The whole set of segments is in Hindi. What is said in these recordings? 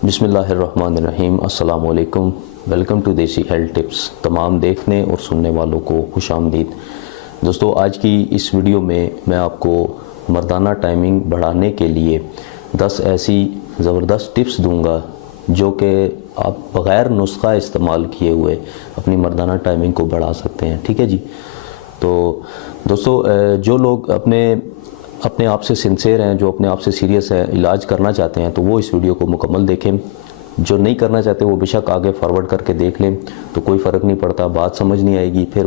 बिस्मिल्लाहिर्रहमानिर्रहीम। अस्सलाम वालेकुम। वेलकम टू देसी हेल्थ टिप्स। तमाम देखने और सुनने वालों को खुशामदीद। दोस्तों, आज की इस वीडियो में मैं आपको मर्दाना टाइमिंग बढ़ाने के लिए 10 ऐसी ज़बरदस्त टिप्स दूंगा जो कि आप बग़ैर नुस्खा इस्तेमाल किए हुए अपनी मर्दाना टाइमिंग को बढ़ा सकते हैं। ठीक है जी। तो दोस्तों, जो लोग अपने आप से सिंसियर हैं, जो अपने आप से सीरियस हैं, इलाज करना चाहते हैं, तो वो इस वीडियो को मुकम्मल देखें। जो नहीं करना चाहते वो बेशक आगे फॉरवर्ड करके देख लें, तो कोई फ़र्क नहीं पड़ता। बात समझ नहीं आएगी, फिर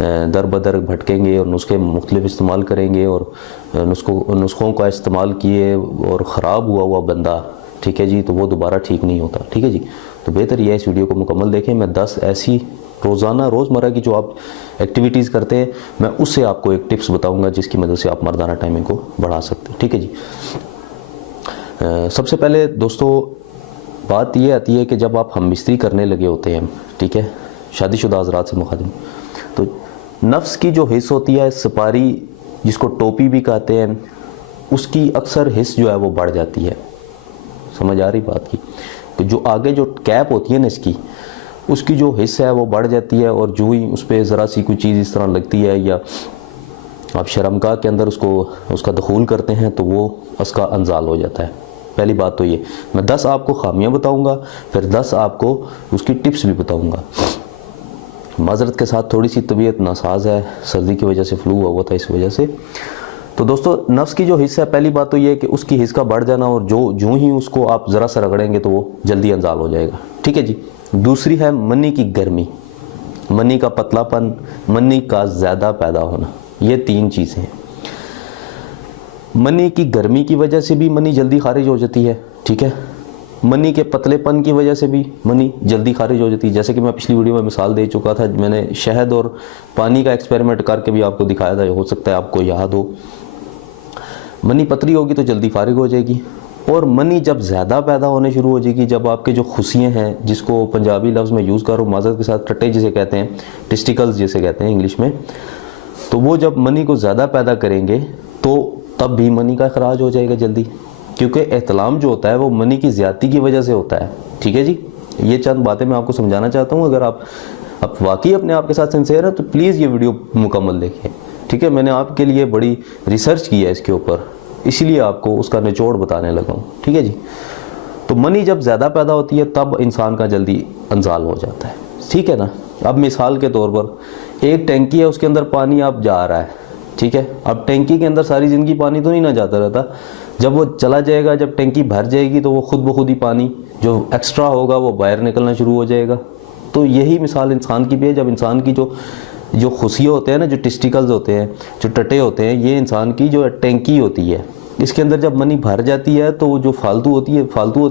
दर बदर भटकेंगे और नुस्खे मुख्तलिफ इस्तेमाल करेंगे और नुस्खों का इस्तेमाल किए और ख़राब हुआ बंदा, ठीक है जी, तो वो दोबारा ठीक नहीं होता। ठीक है जी। तो बेहतर यह है इस वीडियो को मुकम्मल देखें। मैं 10 ऐसी रोज़मर्रा की जो आप एक्टिविटीज़ करते हैं, मैं उससे आपको एक टिप्स बताऊंगा जिसकी मदद से आप मर्दाना टाइमिंग को बढ़ा सकते हैं। ठीक है जी। सबसे पहले दोस्तों बात यह आती है कि जब आप हम मिस्त्री करने लगे होते हैं, ठीक है, शादीशुदा हज़रात से मुखातिब, तो नफ्स की जो हिस्स होती है, सपारी जिसको टोपी भी कहते हैं, उसकी अक्सर हिस्स जो है वो बढ़ जाती है। समझ आ रही बात की? कि जो आगे जो कैप होती है ना इसकी, उसकी जो हिस्सा है वो बढ़ जाती है और जो ही उस पर ज़रा सी कोई चीज़ इस तरह लगती है या आप शर्मगाह के अंदर उसका दखूल करते हैं तो वो उसका अंजाल हो जाता है। पहली बात तो ये, मैं 10 आपको खामियां बताऊंगा, फिर 10 आपको उसकी टिप्स भी बताऊंगा। माजरत के साथ थोड़ी सी तबीयत नासाज है, सर्दी की वजह से फ्लू हुआ था, इस वजह से। तो दोस्तों, नफ्स की जो हिस्सा है, पहली बात तो ये है कि उसकी हिस्स का बढ़ जाना और जो ही उसको आप ज़रा सा रगड़ेंगे तो वो जल्दी अंजाल हो जाएगा। ठीक है जी। दूसरी है मनी की गर्मी, मनी का पतलापन, मनी का ज़्यादा पैदा होना। ये 3 चीज़ें हैं। मनी की गर्मी की वजह से भी मनी जल्दी खारिज हो जाती है। ठीक है। मनी के पतलेपन की वजह से भी मनी जल्दी खारिज हो जाती है। जैसे कि मैं पिछली वीडियो में मिसाल दे चुका था, मैंने शहद और पानी का एक्सपेरिमेंट करके भी आपको दिखाया था, हो सकता है आपको याद हो। मनी पतली होगी तो जल्दी फारिग हो जाएगी। और मनी जब ज़्यादा पैदा होने शुरू हो जाएगी, जब आपके जो खुशियाँ हैं, जिसको पंजाबी लफ्ज़ में यूज़ करो, माजरत के साथ टट्टे जिसे कहते हैं, टेस्टिकल्स जिसे कहते हैं इंग्लिश में, तो वो जब मनी को ज़्यादा पैदा करेंगे तो तब भी मनी का अखराज हो जाएगा जल्दी, क्योंकि एहतलाम जो होता है वो मनी की ज़्यादती की वजह से होता है। ठीक है जी। ये चंद बातें मैं आपको समझाना चाहता हूँ। अगर आप वाकई अपने आप के साथ सिंसियर हैं तो प्लीज़ ये वीडियो मुकम्मल देखें। ठीक है। मैंने आपके लिए बड़ी रिसर्च की है इसके ऊपर, इसीलिए आपको उसका निचोड़ बताने लगा हूँ। ठीक है जी। तो मनी जब ज़्यादा पैदा होती है तब इंसान का जल्दी अंजाल हो जाता है। ठीक है ना। अब मिसाल के तौर पर एक टैंकी है, उसके अंदर पानी आप जा रहा है। ठीक है। अब टैंकी के अंदर सारी ज़िंदगी पानी तो नहीं ना जाता रहता। जब वो चला जाएगा, जब टैंकी भर जाएगी तो वो खुद ब खुद ही पानी जो एक्स्ट्रा होगा वो बाहर निकलना शुरू हो जाएगा। तो यही मिसाल इंसान की भी है। जब इंसान की जो खुशियाँ होते हैं ना, जो टेस्टिकल्स होते हैं, जो टटे होते हैं, ये इंसान की जो टैंकी होती है, इसके अंदर जब मनी भर जाती है तो जो फालतू होती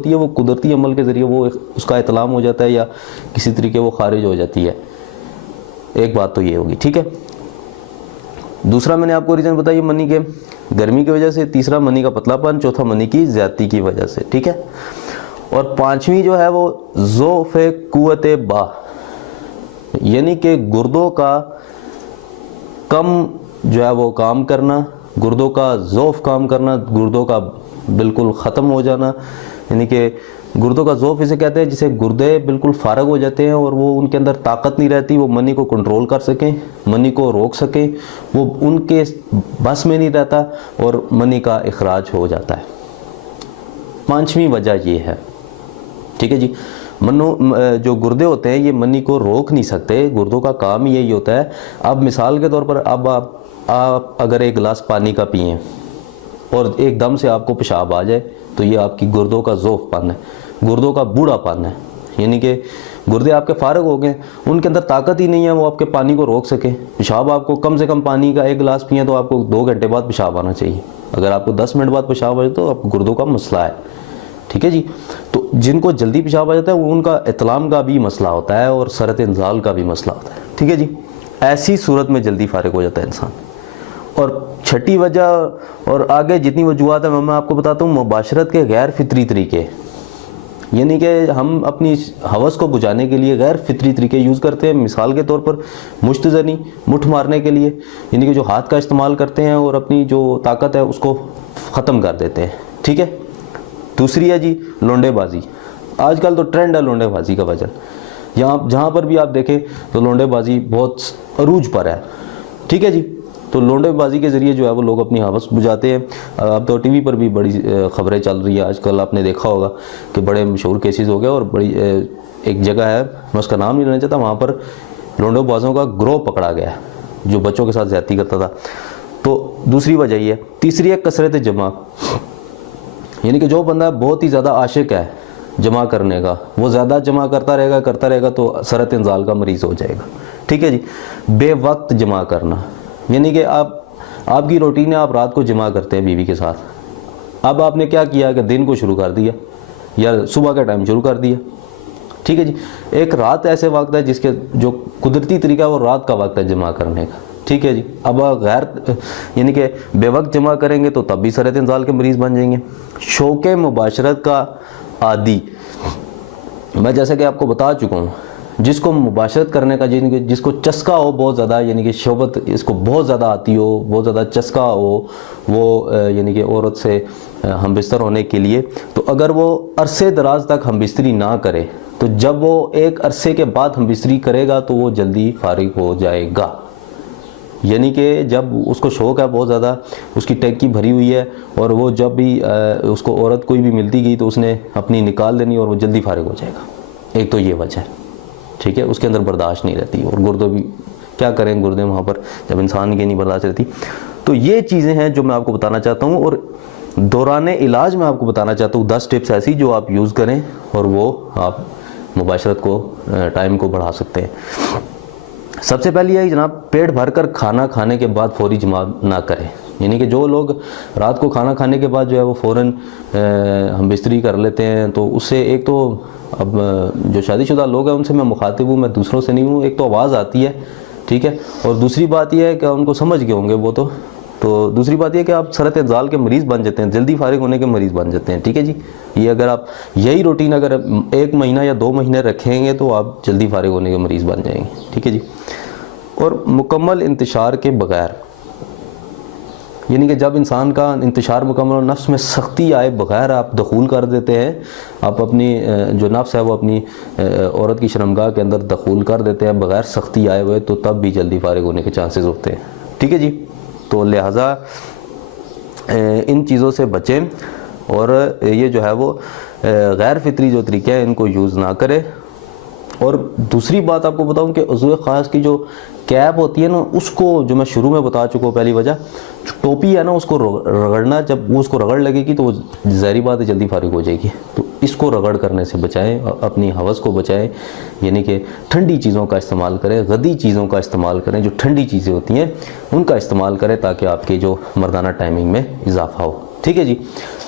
है वो कुदरती अमल के ज़रिए वो उसका इतलाम हो जाता है या किसी तरीके वो खारिज हो जाती है। एक बात तो ये होगी। ठीक है। दूसरा मैंने आपको रीज़न बताया मनी के गर्मी की वजह से, तीसरा मनी का पतलापन, चौथा मनी की ज़्यादती की वजह से। ठीक है। और 5वीं जो है वो ज़ोफ़े कुव्वते बा, यानी कि गुर्दों का कम जो है वो काम करना, गुर्दों का ज़ोफ़ काम करना, गुर्दों का बिल्कुल ख़त्म हो जाना। यानी कि गुर्दों का ज़ोफ़ इसे कहते हैं जिसे गुर्दे बिल्कुल फारग हो जाते हैं और वो उनके अंदर ताकत नहीं रहती, वो मनी को कंट्रोल कर सकें, मनी को रोक सकें, वो उनके बस में नहीं रहता और मनी का इखराज हो जाता है। 5वीं वजह ये है। ठीक है जी। जो गुर्दे होते हैं ये मनी को रोक नहीं सकते, गुर्दों का काम ही यही होता है। अब मिसाल के तौर पर अब आप अगर एक गिलास पानी का पिएं और एकदम से आपको पेशाब आ जाए तो ये आपकी गुर्दों का ज़ोफ़पन है, गुर्दों का बूढ़ापन है। यानी कि गुर्दे आपके फारग हो गए, उनके अंदर ताकत ही नहीं है वो आपके पानी को रोक सके। पेशाब आपको कम से कम पानी का एक गिलास पिए तो आपको 2 घंटे बाद पेशाब आना चाहिए। अगर आपको 10 मिनट बाद पेशाब आए तो आपको गुर्दों का मसला है। ठीक है जी। तो जिनको जल्दी पेशाब आ जाता है उनका इतलाम का भी मसला होता है और सरत इंजाल का भी मसला होता है। ठीक है जी। ऐसी सूरत में जल्दी फारिग हो जाता है इंसान। और 6ठी वजह और आगे जितनी वजूहात है मैं आपको बताता हूँ, मुबाशरत के गैर फितरी तरीके, यानी कि हम अपनी हवस को बुझाने के लिए गैर फितरी तरीके यूज़ करते हैं। मिसाल के तौर पर मुश्तज़नी, मुठ मारने के लिए, यानी कि जो हाथ का इस्तेमाल करते हैं और अपनी जो ताकत है उसको ख़त्म कर देते हैं। ठीक है। दूसरी है जी लोंडेबाजी। आजकल तो ट्रेंड है लोंडेबाजी का वजन, जहाँ पर भी आप देखें तो लोंडेबाजी बहुत अरूज पर है, ठीक है जी। तो लोंडेबाजी के ज़रिए जो है वो लोग अपनी हवस बुझाते हैं। अब तो टीवी पर भी बड़ी ख़बरें चल रही है आजकल, आपने देखा होगा कि बड़े मशहूर केसेस हो गए। और बड़ी एक जगह है, मैं उसका नाम नहीं लेना चाहता, वहाँ पर लोंडेबाजों का ग्रोह पकड़ा गया जो बच्चों के साथ ज़्यादती करता था। तो दूसरी वजह ये है। तीसरी है कसरत जमा, यानी कि जो बंदा बहुत ही ज़्यादा आशिक है जमा करने का, वो ज़्यादा जमा करता रहेगा तो सरत इंजाल का मरीज़ हो जाएगा, ठीक है जी। बेवक्त जमा करना, यानी कि आपकी रूटीन है, आप रात को जमा करते हैं बीवी के साथ, अब आपने क्या किया कि दिन को शुरू कर दिया या सुबह का टाइम शुरू कर दिया, ठीक है जी। एक रात ऐसे वक्त है जिसके जो कुदरती तरीका है वो रात का वक्त है जमा करने का, ठीक है जी। अब गैर यानी कि बेवक्त जमा करेंगे तो तब भी सरत इंजाल के मरीज़ बन जाएंगे। शौक़ मुबाशरत का आदी, मैं जैसा कि आपको बता चुका हूँ, जिसको मुबाशरत करने का, जिसको चस्का हो बहुत ज़्यादा, यानी कि शोबत इसको बहुत ज़्यादा आती हो, बहुत ज़्यादा चस्का हो वो यानी कि औरत से हम बिस्तर होने के लिए, तो अगर वो अरसे दराज तक हम बिस्तरी ना करे तो जब वो एक अरसे के बाद हम बिस्तरी करेगा तो वो जल्दी फारिग हो जाएगा। यानी कि जब उसको शौक़ है बहुत ज़्यादा, उसकी टैंकी भरी हुई है, और वो जब भी उसको औरत कोई भी मिलती गई तो उसने अपनी निकाल देनी और वो जल्दी फारिग हो जाएगा। एक तो ये वजह है, ठीक है। उसके अंदर बर्दाश्त नहीं रहती, और गुर्दे भी क्या करें, गुर्दे वहाँ पर जब इंसान की नहीं बर्दाश्त रहती। तो ये चीज़ें हैं जो मैं आपको बताना चाहता हूँ। और दौरान इलाज में आपको बताना चाहता हूँ 10 टिप्स ऐसी जो आप यूज़ करें और वो आप मुबाशरत को टाइम को बढ़ा सकते हैं। सबसे पहले यह जनाब, पेट भरकर खाना खाने के बाद फौरी जमा ना करें। यानी कि जो लोग रात को खाना खाने के बाद जो है वो फ़ौरन हम बिस्तरी कर लेते हैं, तो उससे एक तो अब जो शादीशुदा लोग हैं उनसे मैं मुखातिब हूँ, मैं दूसरों से नहीं हूँ। एक तो आवाज़ आती है, ठीक है, और दूसरी बात यह है कि उनको समझ गए होंगे वो तो दूसरी बात यह कि आप सरत इंजाल के मरीज़ बन जाते हैं, जल्दी फारिग होने के मरीज़ बन जाते हैं, ठीक है जी। ये अगर आप यही रूटीन अगर 1 महीना या 2 महीने रखेंगे तो आप जल्दी फारिग होने के मरीज़ बन जाएंगे, ठीक है जी। और मुकम्मल इंतशार के बगैर, यानी कि जब इंसान का इंतशार मुकम्मल और नफ्स में सख्ती आए बगैर आप दखूल कर देते हैं, आप अपनी जो नफ्स है वो अपनी औरत की शर्मगाह के अंदर दखूल कर देते हैं बगैर सख्ती आए हुए, तो तब भी जल्दी फारिग होने के चांसेस होते हैं, ठीक है जी। तो लिहाजा इन चीज़ों से बचें, और ये जो है वो गैर फितरी जो तरीके हैं इनको यूज़ ना करें। और दूसरी बात आपको बताऊं कि उज़्व ख़ास की जो कैप होती है ना, उसको जो मैं शुरू में बता चुका हूँ, पहली वजह जो टोपी है ना उसको रगड़ना, जब वो उसको रगड़ लगेगी तो वो ज़ाहिर बात है जल्दी फारिग हो जाएगी। तो इसको रगड़ करने से बचाएं, अपनी हवस को बचाएं, यानी कि ठंडी चीज़ों का इस्तेमाल करें, गदी चीज़ों का इस्तेमाल करें, जो ठंडी चीज़ें होती हैं उनका इस्तेमाल करें ताकि आपके जो मर्दाना टाइमिंग में इजाफा हो, ठीक है जी।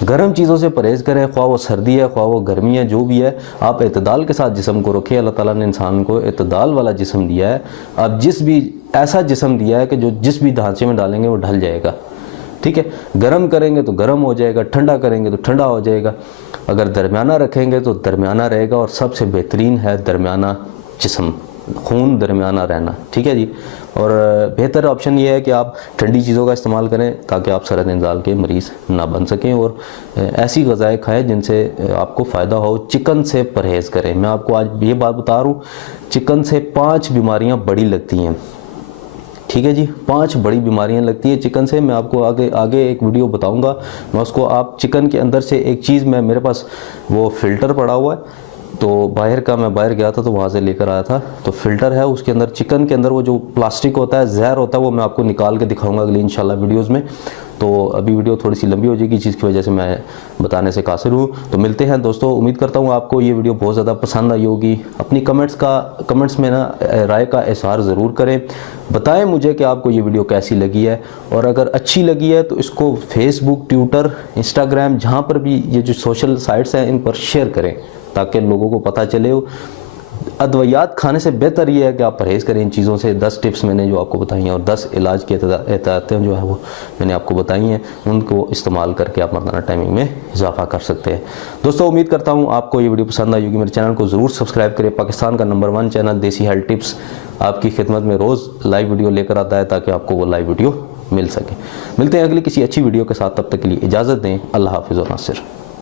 गर्म चीज़ों से परहेज़ करें, ख्वाह वो सर्दी है ख्वाह वो गर्मी है, जो भी है आप एतदाल के साथ जिस्म को रखें। अल्लाह ताला ने इंसान को एतदाल वाला जिस्म दिया है, आप जिस भी ऐसा जिस्म दिया है कि जो जिस भी ढांचे में डालेंगे वो ढल जाएगा, ठीक है। गर्म करेंगे तो गर्म हो जाएगा, ठंडा करेंगे तो ठंडा हो जाएगा, अगर दरमियाना रखेंगे तो दरमियाना रहेगा। और सबसे बेहतरीन है दरमियाना जिस्म, खून दरमियाना रहना, ठीक है जी। और बेहतर ऑप्शन ये है कि आप ठंडी चीज़ों का इस्तेमाल करें ताकि आप सरत इंजाल के मरीज़ ना बन सकें, और ऐसी ग़िज़ाएँ खाएँ जिनसे आपको फ़ायदा हो। चिकन से परहेज़ करें। मैं आपको आज ये बात बता रहा हूँ, चिकन से 5 बीमारियाँ बड़ी लगती हैं, ठीक है जी, 5 बड़ी बीमारियां लगती हैं चिकन से। मैं आपको आगे एक वीडियो बताऊंगा, मैं उसको आप चिकन के अंदर से एक चीज़ मेरे पास वो फ़िल्टर पड़ा हुआ है, तो मैं बाहर गया था तो वहाँ से लेकर आया था, तो फ़िल्टर है उसके अंदर, चिकन के अंदर वो जो प्लास्टिक होता है, जहर होता है, वो मैं आपको निकाल के दिखाऊंगा अगली इंशाल्लाह वीडियोज़ में। तो अभी वीडियो थोड़ी सी लंबी हो जाएगी जिसकी वजह से मैं बताने से कासिर हूँ। तो मिलते हैं दोस्तों, उम्मीद करता हूँ आपको ये वीडियो बहुत ज़्यादा पसंद आई होगी। अपनी कमेंट्स में ना राय का इज़हार ज़रूर करें, बताएं मुझे कि आपको ये वीडियो कैसी लगी है, और अगर अच्छी लगी है तो इसको फेसबुक, ट्विटर, इंस्टाग्राम, जहाँ पर भी ये जो सोशल साइट्स हैं इन पर शेयर करें ताकि लोगों को पता चले। अद्वियात खाने से बेहतर ये है कि आप परहेज़ करें इन चीज़ों से। 10 टिप्स मैंने जो आपको बताई हैं और 10 इलाज की एहतियातें जो है वो मैंने आपको बताई हैं, उनको इस्तेमाल करके आप मर्दाना टाइमिंग में इजाफा कर सकते हैं। दोस्तों उम्मीद करता हूँ आपको ये वीडियो पसंद आई होगी। मेरे चैनल को ज़रूर सब्सक्राइब करें। पाकिस्तान का नंबर 1 चैनल देसी हेल्थ टिप्स आपकी खिदमत में रोज़ लाइव वीडियो लेकर आता है ताकि आपको वो लाइव वीडियो मिल सके। मिलते हैं अगली किसी अच्छी वीडियो के साथ, तब तक के लिए इजाज़त दें। अल्लाह हाफ़िज़ व नासिर।